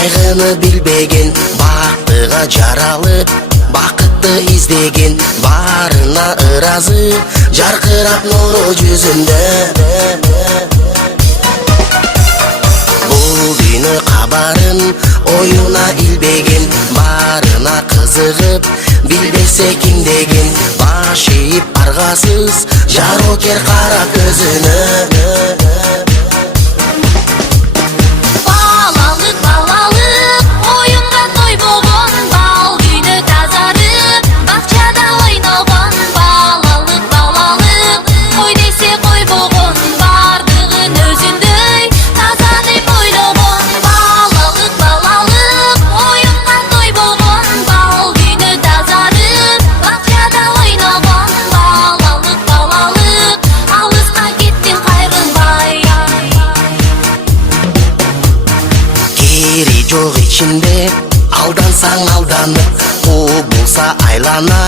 кайгыны билбеген, бактыга жаралып бакытты издеген, барына ыразы жаркырап нуру жүзүндө. Бул дүйнө кабарын оюна илбеген, барына кызыгып билбесе ким деген, баш ийип аргасыз жарокер кара көзүнө. Жок ичинде алдансаң алданып, болса айлана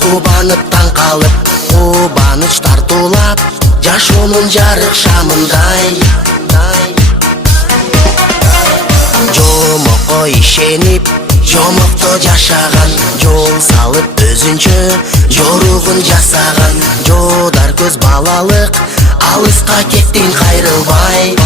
кубанып таң калып, кубаныч тартуулап жашоонун жарык шамындай. Жомокко ишенип жомокто жашаган, жол салып өзүнчө жоругун жасаган, жодар көз балалык алыска кеттин кайрылбай.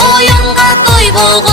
Oyunga toy болгон